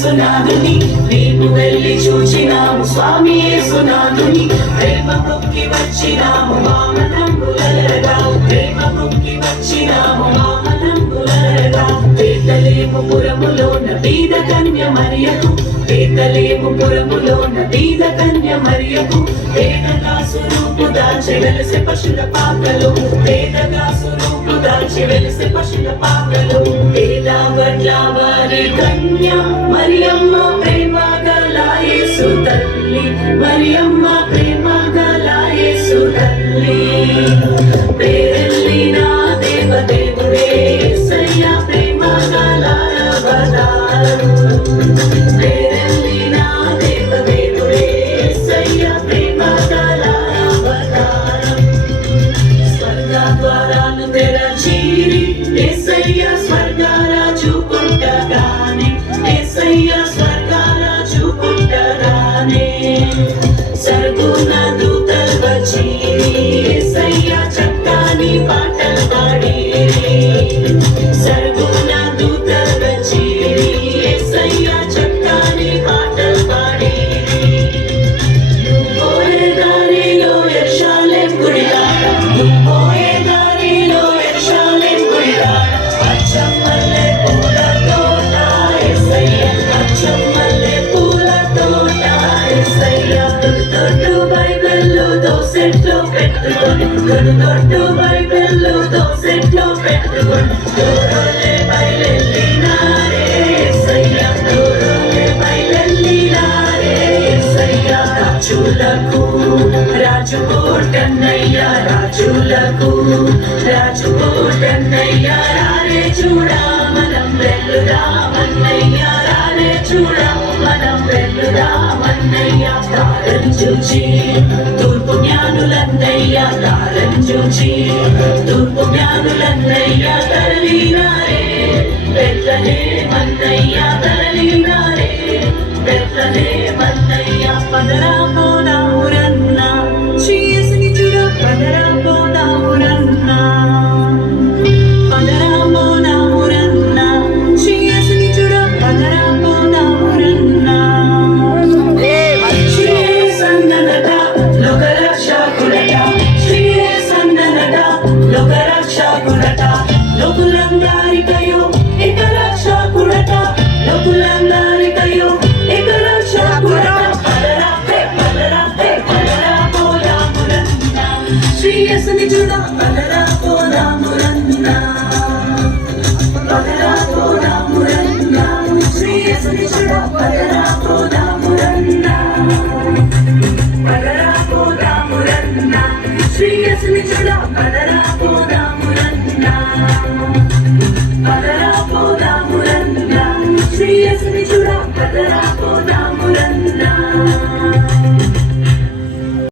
యేసునాథుని మేము వెళ్ళి చూచినాము స్వామి యేసునాథుని ప్రేమ పొక్కి వచ్చినాము వామనంబులరగా ప్రేమ పొక్కి వచ్చినాము వామనంబులరగా బేతలేము పురములోన బీద కన్య మరియకు బేతలేము పురములోన బీద కన్య మరియకు పేదగా స్వరూపు దాల్చి వెలసె పశుల పాకలు పేదగా స్వరూపు దాల్చి వెలసె పశుల పాకలు పేద వడ్ల వారి కన్య మరియమ్మ ప్రేమ గల యేసు తల్లి మరియమ్మ ప్రేమ గల యేసు తల్లి పేరెల్లిన దేవదేవుడే యేసయ్య ప్రేమ గల అవతారం పేరెల్లిన దేవదేవుడే యేసయ్య ప్రేమ గల అవతారం స్వర్గ ద్వారాలు తెరచిరి యేసయ్య స్వర్గరాజు పుట్టగానే యేసయ్య స్వర్గరాజు పుట్టగానే సర్గుణ దూతలు వచ్చిరి యేసయ్య చక్కని పాటలు పాడిరి సర్గుణ దూతలు వచ్చిరి యేసయ్య చక్కని పాటలు పాడిరి పోయే దారిలో యెరూషలేం గుడిలాడ పోయే దారిలో యెరూషలేం గుడిలాడ అచ్చం మల్లె పూల తోట యేసయ్య అచ్చం మల్లె పూల తోట యేసయ్య దొడ్డు బైబిల్లో దోసెట్లో పెట్టుకొని దొడ్డు బైబిల్లో దోసెట్లో పెట్టుకొని దూరంలే బయలెల్లినారే యేసయ్య దూరంలే బయలెల్లినారే యేసయ్య రాజులకు రాజు కోటన్నయ్య రాజులకు రాజు కోటన్నయ్య రారే చూడా మనం వెల్లుదామన్నయ్య రారే చూడా మనం వెల్లుదామన్నయ్య తారం చూచి తూర్పు జ్ఞానులన్నయ్య తారం చూచి తూర్పు జ్ఞానులన్నయ్య తరలినారే బెత్లెహేమన్నయ్య తరలినారే బెత్లెహేమన్నయ్య పదరా పోదామురన్న శ్రీ యేసుని చూడ పదరా పోదామురన్న పదరా పోదామురన్న శ్రీ యేసుని చూడ పదరా పోదామురన్న శ్రీ యేసన్ననట లోకరక్షకుడట శ్రీ యేసన్ననట లోకరక్షకుడట లోకులందరికయో ఏక రక్షకుడట లోకులందరికయో ఏక రక్షకుడట పదరా పదరా పదరా పోదామురన్న శ్రీ యేసుని చూడ పదరా